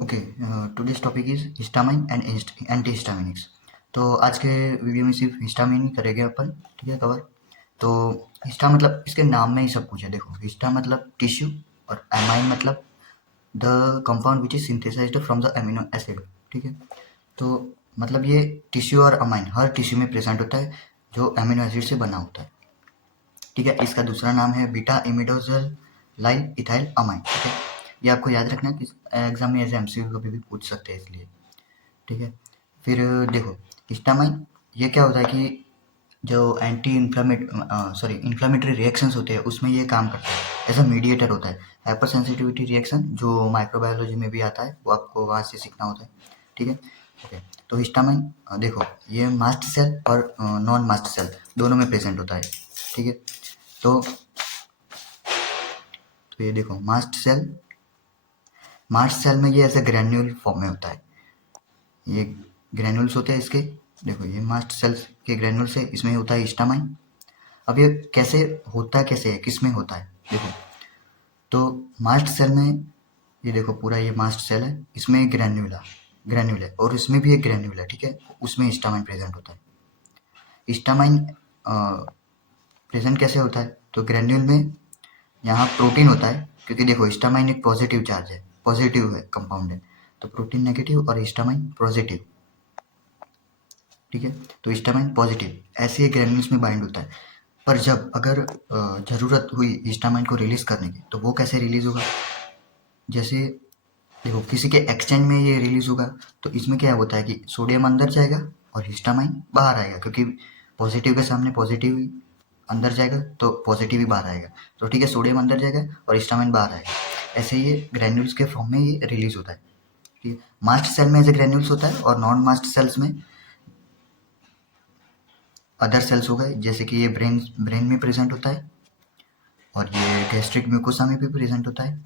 Okay, today's topic is histamine and anti histaminics. तो आज के वीडियो में सिर्फ हिस्टामिन ही करेंगे अपन, ठीक है, कवर। तो हिस्टा मतलब इसके नाम में ही सब कुछ है। देखो, हिस्टा मतलब टिश्यू और एमाइन मतलब the compound which is synthesized from the amino acid, ठीक है। तो मतलब ये टिश्यू और अमाइन हर टिश्यू में प्रेजेंट होता है जो अमीनो एसिड से बना होता है, ठीक है। इसका दूसरा नाम है बीटा इमिडोजल लाइल इथाइल अमाइन, ठीक है। ये आपको याद रखना है कि एग्जाम में ऐसे एमसीक्यू कभी भी पूछ सकते हैं, इसलिए, ठीक है। फिर देखो, हिस्टामाइन ये क्या होता है कि जो एंटी इन्फ्लामेटरी रिएक्शंस होते हैं उसमें ये काम करता है, एज अ मीडिएटर होता है। हाइपर सेंसिटिविटी रिएक्शन जो माइक्रोबायोलॉजी में भी आता है, वो आपको वहाँ से सीखना होता है, ठीक है। ओके, तो हिस्टामाइन देखो, ये मास्ट सेल और नॉन मास्ट सेल दोनों में प्रेजेंट होता है, ठीक है। तो ये देखो, मास्ट सेल में ये ऐसे ग्रेन्यूल फॉर्म में होता है। ये ग्रेन्यूल्स होते हैं इसके। देखो, ये मास्ट सेल्स के ग्रेन्यूल्स है, इसमें होता है हिस्टामाइन। अब ये कैसे होता है, कैसे है, किस में होता है, देखो। तो मास्ट सेल में ये देखो, पूरा ये मास्ट सेल है, इसमें ग्रेन्यूल है और इसमें भी एक ग्रेन्यूल है, ठीक है। उसमें हिस्टामाइन प्रेजेंट होता है। हिस्टामाइन प्रेजेंट कैसे होता है, तो ग्रेन्यूल में यहाँ प्रोटीन होता है, क्योंकि देखो हिस्टामाइन एक पॉजिटिव चार्ज है, पॉजिटिव है, कंपाउंड है। तो प्रोटीन नेगेटिव और हिस्टामाइन पॉजिटिव, ठीक है। तो हिस्टामाइन पॉजिटिव ऐसे ही ग्रेन्यूल्स में बाइंड होता है। पर जब अगर ज़रूरत हुई हिस्टामाइन को रिलीज करने की, तो वो कैसे रिलीज होगा, जैसे देखो किसी के एक्सचेंज में ये रिलीज होगा। तो इसमें क्या होता है कि सोडियम अंदर जाएगा और हिस्टामाइन बाहर आएगा, क्योंकि पॉजिटिव के सामने पॉजिटिव ही अंदर जाएगा तो पॉजिटिव ही बाहर आएगा। तो ठीक है, सोडियम अंदर जाएगा और हिस्टामाइन बाहर आएगा। ऐसे ये ग्रेन्यूल्स के फॉर्म में ये रिलीज होता है, ठीक है। मास्ट सेल में ऐसे ग्रेन्यूल्स होता है और नॉन मास्ट सेल्स में अदर सेल्स हो गए, जैसे कि ये ब्रेन में प्रेजेंट होता है और ये गैस्ट्रिक म्यूकोसा में भी प्रेजेंट होता है,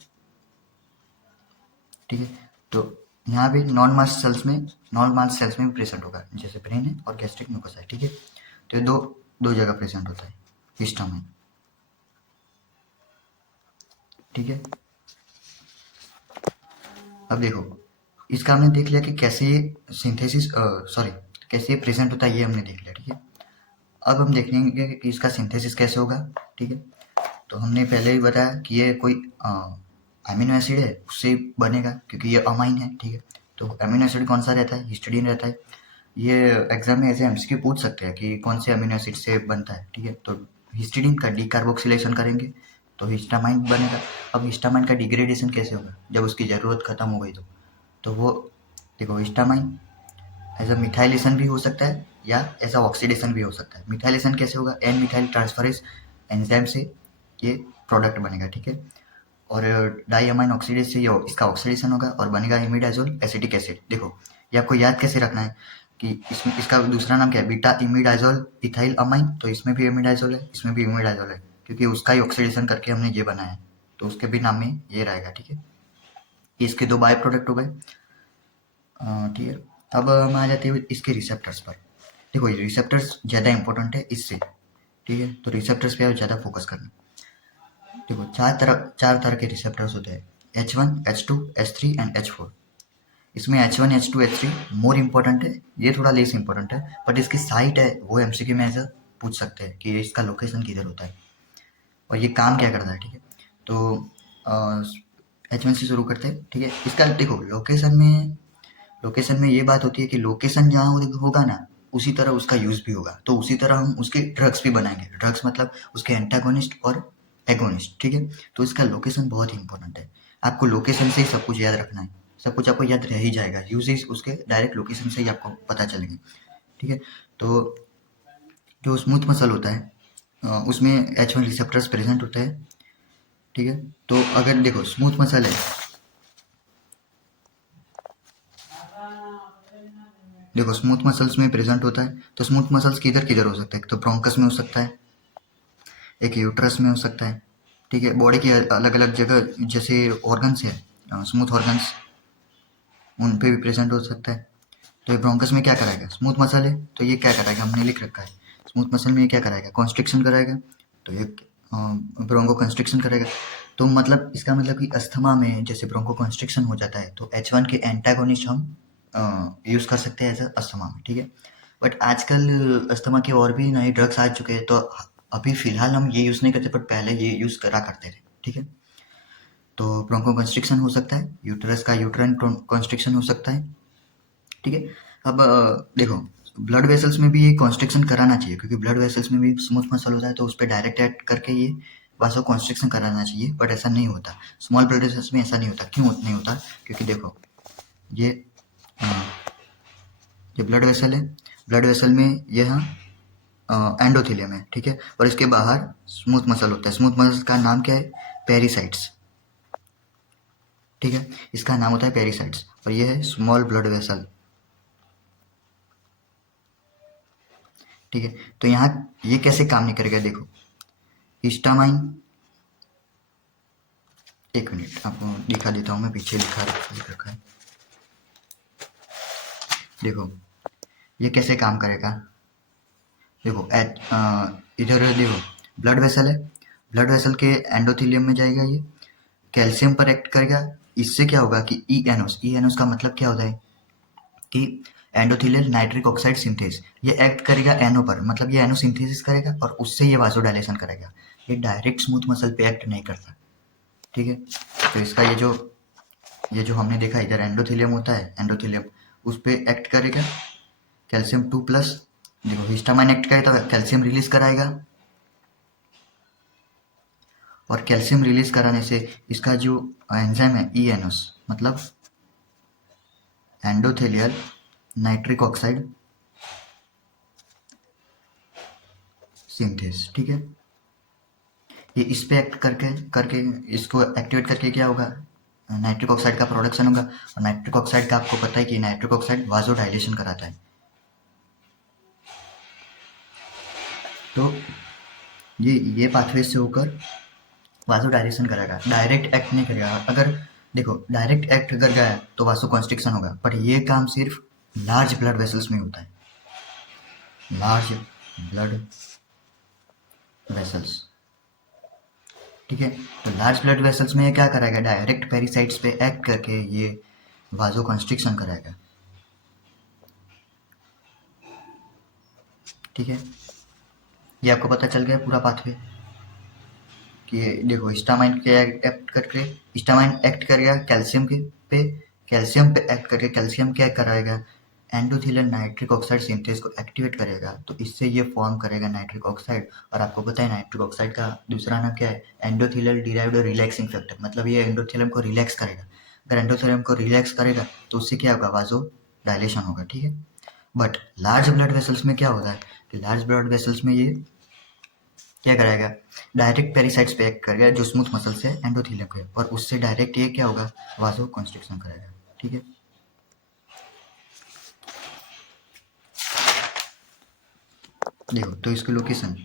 ठीक है। तो यहाँ भी नॉन मास्ट सेल्स में भी प्रेजेंट होगा, जैसे ब्रेन है और गैस्ट्रिक म्यूकोसा है, ठीक है। तो ये दो दो जगह प्रेजेंट होता है हिस्टामाइन, ठीक है। अब देखो, इसका हमने देख लिया कि कैसे कैसे प्रेजेंट होता है, ये हमने देख लिया, ठीक है। अब हम देखेंगे कि इसका सिंथेसिस कैसे होगा, ठीक है। तो हमने पहले ही बताया कि ये कोई अमीनो एसिड है, उससे बनेगा, क्योंकि ये अमाइन है, ठीक है। तो अमीनो एसिड कौन सा रहता है, हिस्टिडीन रहता है। ये एग्जाम में ऐसे एमसीक्यू पूछ सकते हैं कि कौन से अमीनो एसिड से बनता है, ठीक है। तो हिस्टिडीन का डीकार्बोक्सिलेशन करेंगे तो हिस्टामाइन बनेगा। अब हिस्टामाइन का डिग्रेडेशन कैसे होगा, जब उसकी ज़रूरत खत्म हो गई तो वो देखो, हिस्टामाइन एज अ मिथाइलेशन भी हो सकता है या एज अ ऑक्सीडेशन भी हो सकता है। मिथाइलेशन कैसे होगा, एन मिथाइल ट्रांसफरेज एंजाइम से ये प्रोडक्ट बनेगा, ठीक है। और डाईअमाइन ऑक्सीडेज से ये इसका ऑक्सीडेशन होगा और बनेगा इमिडाजोल एसिटिक एसिड। देखो, ये आपको याद कैसे रखना है कि इसमें इसका दूसरा नाम क्या है, बीटा इमिडाजोल इथाइल अमाइन। तो इसमें भी इमिडाजोल है, इसमें भी इमिडाजोल है, क्योंकि उसका ही ऑक्सीडेशन करके हमने ये बनाया है, तो उसके भी नाम में ये रहेगा, ठीक है। ये इसके दो बाय प्रोडक्ट हो गए, ठीक है। अब हम आ जाते हैं इसके रिसेप्टर्स पर। देखो, ये रिसेप्टर्स ज़्यादा इंपॉर्टेंट है इससे, ठीक है। तो रिसेप्टर्स पे आप ज़्यादा फोकस करना। देखो, चार तरह के रिसेप्टर्स होते हैं, H1, H2, H3 and H4। इसमें H1, H2, H3 more important है, ये थोड़ा लेस इम्पोर्टेंट है। बट इसकी साइट है वो एमसीक्यू में ऐसा पूछ सकते हैं कि इसका लोकेशन किधर होता है और ये काम क्या करता है, ठीक है। तो H1 से शुरू करते हैं, ठीक है। इसका देखो, लोकेशन में ये बात होती है कि लोकेशन जहाँ होगा ना, उसी तरह उसका यूज भी होगा। तो उसी तरह हम उसके ड्रग्स भी बनाएंगे। ड्रग्स मतलब उसके एंटागोनिस्ट और एगोनिस्ट, ठीक है। तो इसका लोकेशन बहुत ही इंपॉर्टेंट है। आपको लोकेशन से ही सब कुछ याद रखना है, सब कुछ आपको याद रह ही जाएगा। यूजेस उसके डायरेक्ट लोकेशन से ही आपको पता चलेंगे, ठीक है। तो जो स्मूथ मसल होता है उसमें H1 रिसेप्टर्स प्रेजेंट होते हैं, ठीक है। तो अगर देखो स्मूथ मसल है, देखो स्मूथ मसल्स में प्रेजेंट होता है। तो स्मूथ मसल्स किधर किधर हो सकता है, तो ब्रोंकस में हो सकता है, एक यूट्रस में हो सकता है, ठीक है। बॉडी की अलग अलग जगह जैसे ऑर्गन्स है, स्मूथ ऑर्गन्स, उन पे भी प्रेजेंट हो सकता है। तो ये ब्रोंकस में क्या कराएगा, स्मूथ मसल है तो ये क्या कराएगा, हमने लिख रखा है। स्मूथ मसल में ये क्या कराएगा, कॉन्स्ट्रिक्शन कराएगा, तो ये ब्रोंको कंस्ट्रिक्शन करेगा। तो मतलब इसका मतलब कि अस्थमा में जैसे ब्रोंको कॉन्स्ट्रिक्शन हो जाता है तो H1 के एंटागोनिस्ट हम यूज़ कर सकते हैं एज अस्थमा में, ठीक है। बट आजकल अस्थमा के और भी नए ड्रग्स आ चुके हैं, तो अभी फ़िलहाल हम ये यूज़ नहीं करते, बट पहले ये यूज़ करा करते थे, ठीक है। तो ब्रोंको कॉन्स्ट्रिक्शन हो सकता है, यूटेरस का यूट्राइन कॉन्स्ट्रिक्शन हो सकता है, ठीक है। अब देखो, ब्लड वेसल्स में भी ये कॉन्स्ट्रिक्शन कराना चाहिए, क्योंकि ब्लड वेसल्स में भी स्मूथ मसल होता है, तो उस पर डायरेक्ट एक्ट करके ये वासो कॉन्स्ट्रिक्शन कराना चाहिए, बट ऐसा नहीं होता। स्मॉल ब्लड वेसल्स में ऐसा नहीं होता। क्यों नहीं होता? क्योंकि देखो, ये अ, ये ब्लड वेसल है, ब्लड वेसल में यह एंडोथेलियम है, ठीक है, और इसके बाहर स्मूथ मसल होता है। स्मूथ मसल का नाम क्या है? पेरिसाइट्स, ठीक है, इसका नाम होता है पेरिसाइट्स, और यह है स्मॉल ब्लड वेसल, ठीक है। तो यहाँ ये कैसे काम नहीं करेगा? देखो, हिस्टामाइन, एक मिनट आपको दिखा देता हूँ, मैं पीछे लिख रखा है। देखो ये कैसे काम करेगा। देखो इधर देखो, ब्लड वेसल है, ब्लड वेसल के एंडोथेलियम में जाएगा, ये कैल्शियम पर एक्ट करेगा। इससे क्या होगा कि ई एनोस का मतलब क्या होता है कि एंडोथेलियल नाइट्रिक ऑक्साइड सिंथेस, ये एक्ट करेगा एनो पर, मतलब ये एनो सिंथेसिस करेगा और उससे ये वासोडाइलेशन करेगा। ये डायरेक्ट स्मूथ मसल पे एक्ट नहीं करता, ठीक है। तो इसका ये जो हमने देखा इधर एंडोथेलियम होता है, एंडोथेलियम उस पे एक्ट करेगा कैल्शियम 2+। देखो हिस्टामाइन एक्ट करेगा तो कैल्शियम रिलीज कराएगा, और कैल्शियम रिलीज कराने से इसका जो एंजाइम है ई एनोस, मतलब एंडोथेलियल नाइट्रिक ऑक्साइड सिंथेस, ठीक है, ये इस पे एक्ट करके करके इसको एक्टिवेट करके क्या होगा, नाइट्रिक ऑक्साइड का प्रोडक्शन होगा। और नाइट्रिक ऑक्साइड का आपको पता है कि नाइट्रिक ऑक्साइड वासोडाइलेशन कराता है। तो ये पाथवे से होकर वासोडाइलेशन करेगा, डायरेक्ट एक्ट नहीं करेगा। अगर देखो डायरेक्ट एक्ट अगर गया तो वासो कॉन्स्ट्रिक्शन होगा, बट ये काम सिर्फ लार्ज ब्लड वेसल्स में होता है, लार्ज ब्लड वेसल्स, ठीक है। तो लार्ज ब्लड वेसल्स में ये क्या कराएगा? डायरेक्ट पेरिसाइट्स पे एक्ट करके ये वासो कॉन्स्ट्रिक्शन कराएगा, ठीक है। ये आपको पता चल गया पूरा पाथवे कि देखो हिस्टामाइन के एक्ट करके, हिस्टामाइन एक्ट करेगा कैल्शियम के पे, कैल्शियम पे एक्ट करके कैल्शियम क्या कराएगा? एंडोथेलियल नाइट्रिक ऑक्साइड सिंथेस को एक्टिवेट करेगा, तो इससे ये फॉर्म करेगा नाइट्रिक ऑक्साइड। और आपको पता है नाइट्रिक ऑक्साइड का दूसरा नाम क्या है? एंडोथेलियल डिराइव्ड रिलैक्सिंग फैक्टर, मतलब ये एंडोथेलियम को रिलैक्स करेगा। अगर एंडोथेलियम को रिलैक्स करेगा तो उससे क्या होगा? वासो डायलेशन होगा, ठीक है। बट लार्ज ब्लड वेसल्स में क्या होता है कि लार्ज ब्लड वेसल्स में ये क्या कराएगा? डायरेक्ट पेरिसाइट्स पे एक्ट करेगा जो स्मूथ मसल से एंडोथेलियम के, और उससे डायरेक्ट ये क्या होगा? वासो कॉन्स्ट्रिक्शन करेगा, ठीक है। देखो तो इसकी लोकेशन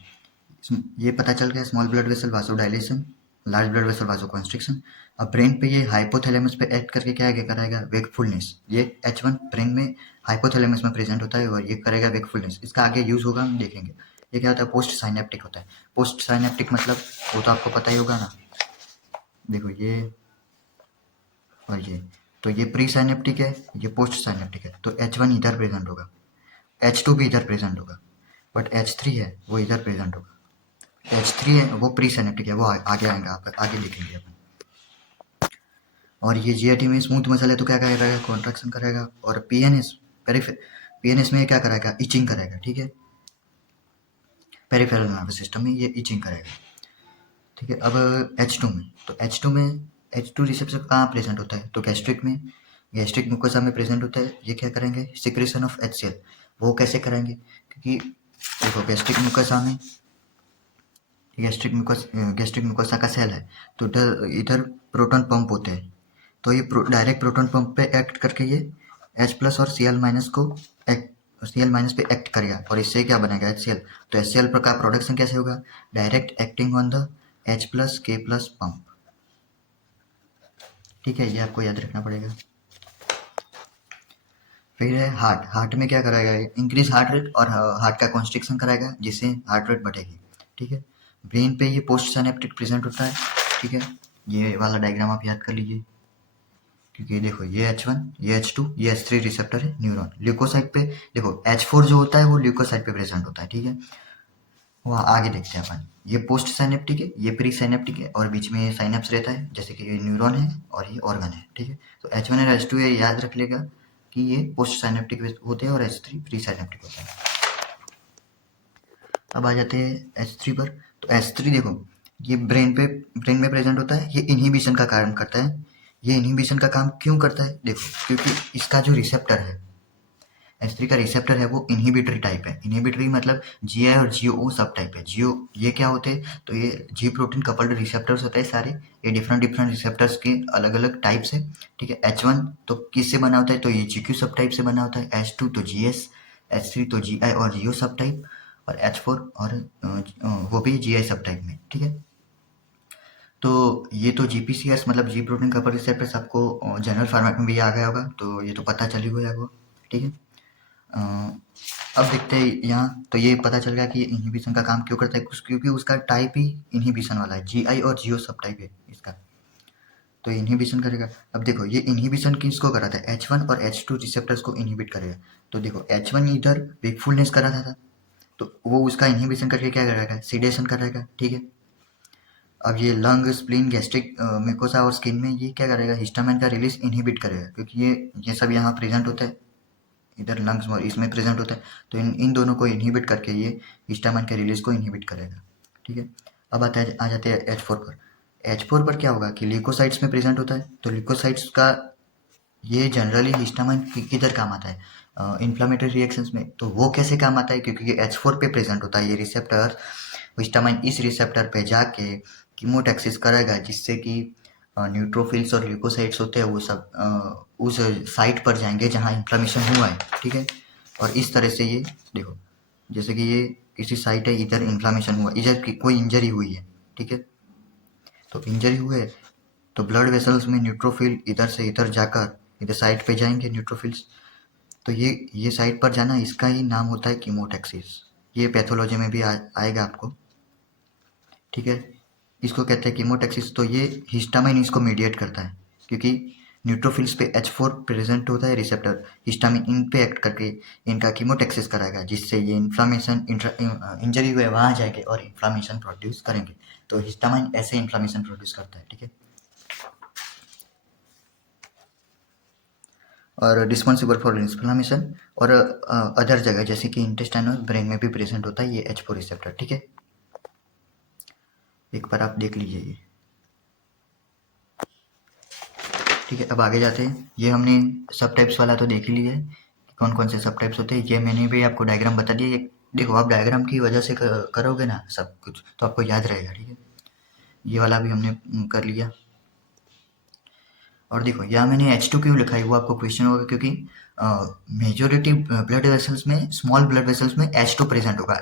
ये पता चल गया, स्मॉल ब्लड वेसल वासो डायलेशन, लार्ज ब्लड वेसल वासो कॉन्स्ट्रिक्शन। अब ब्रेन पे ये हाइपोथैलेमस पे एक्ट करके क्या कराएगा? वेकफुलनेस। ये H1 ब्रेन में हाइपोथैलेमस में प्रेजेंट होता है और ये करेगा वेकफुलनेस। इसका आगे यूज होगा, हम देखेंगे। ये क्या होता है? पोस्ट साइनेप्टिक होता है। पोस्ट साइनेप्टिक मतलब वो तो आपको पता ही होगा ना। देखो ये और ये प्री साइनेप्टिक है, ये पोस्ट साइनेप्टिक है। तो H1 इधर प्रेजेंट होगा, H2 भी इधर प्रेजेंट होगा, बट H3 है वो इधर प्रेजेंट होगा। H3 है वो प्री साइनेप्टिक है, वो आगे आएगा, आप आगे लिखेंगे अपन। और ये जीआईटी में स्मूथ मसल है तो क्या करेगा? कॉन्ट्रैक्शन करेगा। और पीएनएस में क्या कराएगा? इचिंग करेगा, ठीक है। पेरिफेरल नर्वस सिस्टम में ये इचिंग करेगा, ठीक है। अब H2 में, तो H2 रिसेप्टर कहाँ प्रेजेंट होता है? तो गैस्ट्रिक में, गैस्ट्रिक म्यूकोसा में प्रेजेंट होता है। ये क्या करेंगे? Secretion of HCl। वो कैसे करेंगे? क्योंकि देखो गैस्ट्रिक म्यूकोसा में, गैस्ट्रिक म्यूकोसा का सेल है, तो इधर प्रोटॉन पंप होते हैं, तो ये डायरेक्ट प्रोटॉन पंप पे एक्ट करके ये H+ और Cl- को Cl- पे एक्ट करेगा, और इससे क्या बनेगा? HCl। तो HCl का प्रोडक्शन कैसे होगा? Direct acting on the H+ K+ pump, ठीक है। ये आपको याद रखना पड़ेगा। फिर है हार्ट। हार्ट में क्या कराएगा? इंक्रीज हार्ट रेट और हार्ट का कॉन्स्ट्रिक्शन कराएगा, जिससे हार्ट रेट बढ़ेगी, ठीक है। ब्रेन पे ये पोस्ट सिनेप्टिक प्रेजेंट होता है, ठीक है। ये वाला डायग्राम आप याद कर लीजिए, क्योंकि देखो ये H1, ये H2, ये H3 रिसेप्टर है न्यूरॉन। ल्यूकोसाइट पे देखो H4 जो होता है वो ल्यूकोसाइट पे प्रेजेंट होता है, ठीक है। वहाँ आगे देखते हैं अपन। ये पोस्ट साइनेप्टिक है, ये प्री साइनेप्टिक है, और बीच में ये साइनेप्स रहता है, जैसे कि ये न्यूरॉन है और ये ऑर्गन है, ठीक है। तो H1 और H2 ये याद रख लेगा कि ये पोस्ट साइनेप्टिक होते हैं और H3 प्री साइनेप्टिक होता है। अब आ जाते हैं H3 पर। तो H3 देखो, ये ब्रेन में प्रेजेंट होता है, ये इनहिबिशन का काम करता है। ये इनहिबिशन का काम क्यों करता है देखो, क्योंकि इसका जो रिसेप्टर है, H3 का रिसेप्टर है वो इनहिबिटरी टाइप है। इनहिबिटरी मतलब GI और GO सब टाइप है। GO ये क्या होते हैं, तो ये G प्रोटीन कपल्ड रिसेप्टर्स होते हैं सारे। ये डिफरेंट रिसेप्टर्स के अलग अलग टाइप्स है, ठीक है। H1 तो किससे बना होता है, तो ये GQ सब टाइप से बना होता है। H2 तो GS, H3 तो GI और GO सब टाइप, और H4 और वो भी GI सब टाइप में, ठीक है। तो ये तो GPCRs मतलब G प्रोटीन कपल्ड रिसेप्टर्स आपको जनरल फार्मेट में भी आ गया होगा, तो ये तो पता चल ही गया होगा, ठीक है। अ, अब देखते हैं यहाँ, तो ये पता चल गया कि इनहिबिशन का काम क्यों करता है, क्योंकि उसका टाइप ही इनहिबिशन वाला है। GI और GO सब टाइप है इसका, तो इनहिबिशन करेगा। अब देखो ये इनहिबिशन किसको कराता है, H1 और H2 रिसेप्टर्स को इनहिबिट करेगा। तो देखो H1 इधर वेकफुलनेस कराता था, तो वो उसका इनहिबिशन करके क्या करेगा, सीडेशन कराएगा, ठीक है। अब ये लंग, स्प्लीन, गैस्ट्रिक म्यूकोसा और स्किन में ये क्या करेगा, हिस्टामाइन का रिलीज इनहिबिट करेगा, क्योंकि ये सब यहाँ प्रेजेंट होता है, इधर लंग्स और इसमें प्रेजेंट होता है। तो इन दोनों को इनहिबिट करके ये हिस्टामाइन के रिलीज को इनहिबिट करेगा, ठीक है। अब आ जाते हैं H4 पर। H4 पर क्या होगा कि ल्यूकोसाइट्स में प्रेजेंट होता है। तो ल्यूकोसाइट्स का ये जनरली हिस्टामाइन किधर काम आता है, इन्फ्लामेटरी रिएक्शंस में। तो वो कैसे काम आता है, क्योंकि ये H4 पे प्रेजेंट होता है ये रिसेप्टर। हिस्टामाइन इस रिसेप्टर पे जाके कीमोटैक्सिस करेगा, जिससे कि न्यूट्रोफिल्स और ल्यूकोसाइट्स होते हैं वो सब उस साइट पर जाएंगे जहाँ इन्फ्लामेशन हुआ है, ठीक है। और इस तरह से ये देखो, जैसे कि ये किसी साइट है, इधर इन्फ्लामेशन हुआ, इधर कोई इंजरी हुई है, ठीक है। तो इंजरी हुए तो ब्लड वेसल्स में न्यूट्रोफिल इधर से इधर जाकर इधर साइट पे जाएंगे न्यूट्रोफिल्स। तो ये साइट पर जाना, इसका ही नाम होता है कीमोटैक्सिस। ये पैथोलॉजी में भी आएगा आपको, ठीक है। इसको कहते हैं कीमोटैक्सिस। तो ये हिस्टामाइन इसको मीडिएट करता है, क्योंकि न्यूट्रोफिल्स पे H4 प्रेजेंट होता है रिसेप्टर, हिस्टामाइन इन पे एक्ट करके इनका कीमोटैक्सिस कराएगा, जिससे ये इन्फ्लामेशन इंजरी हुए वहाँ जाएंगे और इन्फ्लामेशन प्रोड्यूस करेंगे। तो हिस्टामाइन ऐसे इन्फ्लामेशन प्रोड्यूस करता है, ठीक है। और रिस्पॉन्सिबल फॉर इन्फ्लामेशन और अदर जगह जैसे कि इंटेस्टाइन और ब्रेन में भी प्रेजेंट होता है ये H4 रिसेप्टर, ठीक है। एक बार आप देख लीजिए ये, ठीक है। अब आगे जाते हैं। ये हमने सब टाइप्स वाला तो देख ही लिया है, कौन कौन से सब टाइप्स होते हैं। ये मैंने भी आपको डायग्राम बता दिया। ये देखो, आप डायग्राम की वजह से करोगे ना सब कुछ, तो आपको याद रहेगा, ठीक है। ये वाला भी हमने कर लिया। और देखो यहाँ मैंने H2 क्यों लिखा है, वो आपको क्वेश्चन होगा, क्योंकि मेजोरिटी ब्लड वेसल्स में, स्मॉल ब्लड वेसल्स में H2 प्रेजेंट होगा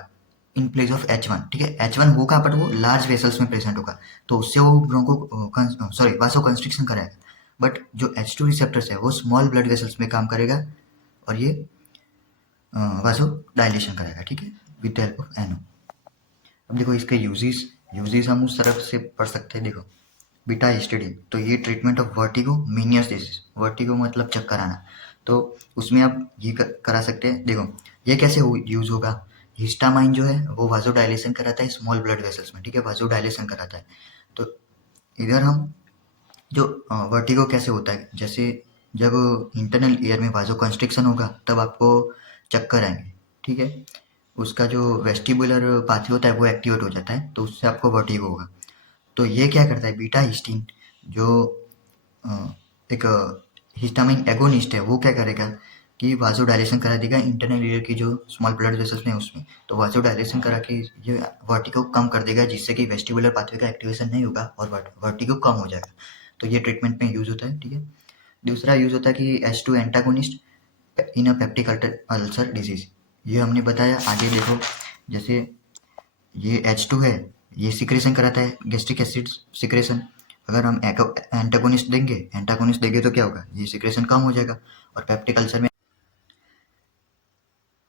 इन प्लेस ऑफ H1, ठीक है। H1 होगा बट वो लार्ज वेसल्स में प्रेजेंट होगा, तो उससे वो ब्रोंको सॉरी वासो कंस्ट्रिक्शन कराएगा। बट जो H2 रिसेप्टर्स है वो स्मॉल ब्लड वेसल्स में काम करेगा, और ये वासो डायलेशन कराएगा, ठीक है, with the help of NO। अब देखो इसके यूजेस यूजेस हम उस तरफ से पढ़ सकते हैं। देखो बीटा हिस्टिडीन, तो ये treatment of vertigo, Meniere's disease. Vertigo मतलब चक्कर आना, तो उसमें आप ये करा सकते हैं। देखो ये कैसे यूज होगा, हिस्टामाइन जो है वो वासो डायलेशन कराता है स्मॉल ब्लड वेसल्स में, ठीक है, वासो डायलेशन कराता है। तो इधर हम जो वर्टिगो कैसे होता है, जैसे जब इंटरनल ईयर में वासो कंस्ट्रिक्शन होगा तब आपको चक्कर आएंगे, ठीक है। उसका जो वेस्टिबुलर पाथवे होता है वो एक्टिवेट हो जाता है, तो उससे आपको वर्टिगो होगा। तो ये क्या करता है, बीटा हिस्टीन जो एक हिस्टामाइन एगोनिस्ट है, वो क्या करेगा कि वासो डायलेशन करा देगा इंटरनल ईयर की जो स्मॉल ब्लड वेसल्स में उसमें। तो वासो डायलेशन करा के ये वर्टिगो कम कर देगा, जिससे कि वेस्टिबुलर पाथवे का एक्टिवेशन नहीं होगा और वर्टिगो कम हो जाएगा। तो ये ट्रीटमेंट में यूज होता है, ठीक है। दूसरा यूज होता है कि H2 एंटागोनिस्ट इन अ पेप्टिक अल्सर डिजीज। ये हमने बताया। आगे देखो, जैसे ये H2 है, ये सिक्रेशन कराता है गैस्ट्रिक एसिड सिक्रेशन। अगर हम एंटागोनिस्ट देंगे तो क्या होगा, ये सिक्रेशन कम हो जाएगा और पेप्टिक अल्सर में,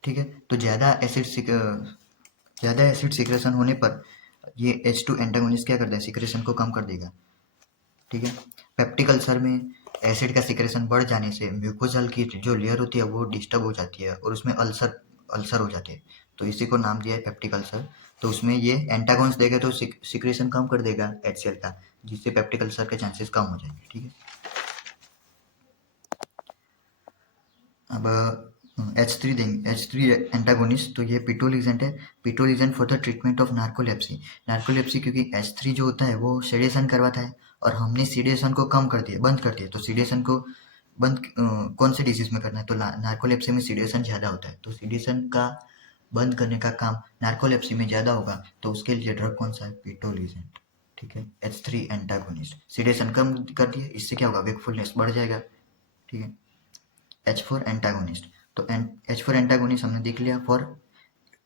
ठीक है। तो ज़्यादा एसिड सिक्रेशन होने पर ये H2 एंटागोनिस्ट क्या करता है, सिक्रेशन को कम कर देगा। ठीक है। पेप्टिक अल्सर में एसिड का सिक्रेशन बढ़ जाने से म्यूकोजल की जो लेयर होती है वो डिस्टर्ब हो जाती है और उसमें अल्सर अल्सर हो जाते हैं, तो इसी को नाम दिया है पेप्टिक अल्सर। तो उसमें ये एंटागोन्स देगा तो सिक्रेशन कम कर देगा HCl का, जिससे पेप्टिक अल्सर के चांसेस कम हो जाएंगे। ठीक है। अब H3 देंगे, H3 एंटागोनिस्ट, तो ये पिटोलिजेंट है। Pitolisant for the treatment of narcolepsy. Narcolepsy क्योंकि H3 जो होता है वो सेडेशन करवाता है और हमने सेडेशन को कम कर दिया, बंद कर दिया। तो सेडेशन को बंद कौन से डिजीज में करना है, तो नार्कोलेप्सी में सेडेशन ज़्यादा होता है, तो सेडेशन का बंद करने का काम नार्कोलेप्सी में ज़्यादा होगा, तो उसके लिए ड्रग कौन सा है, पिटोलिजेंट। ठीक है। H3 एंटागोनिस्ट, सेडेशन कम कर दिया, इससे क्या होगा, वेकफुलनेस बढ़ जाएगा। ठीक है। H4 एंटागोनिस्ट, तो H4 एंटागोनिस्ट हमने देख लिया फॉर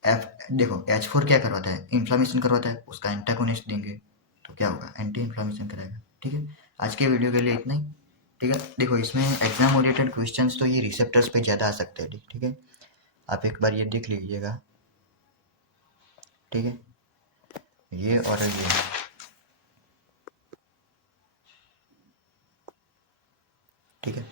एफ। देखो H4 क्या करवाता है, इन्फ्लामेशन करवाता है, उसका एंटागोनिस्ट देंगे तो क्या होगा, एंटी इन्फ्लामेशन कराएगा। ठीक है। आज के वीडियो के लिए इतना ही। ठीक है। देखो इसमें एग्जाम ओरिएंटेड क्वेश्चंस तो ये रिसेप्टर्स पे ज़्यादा आ सकते हैं। ठीक है, आप एक बार ये देख लीजिएगा। ठीक है, ये और ये। ठीक है।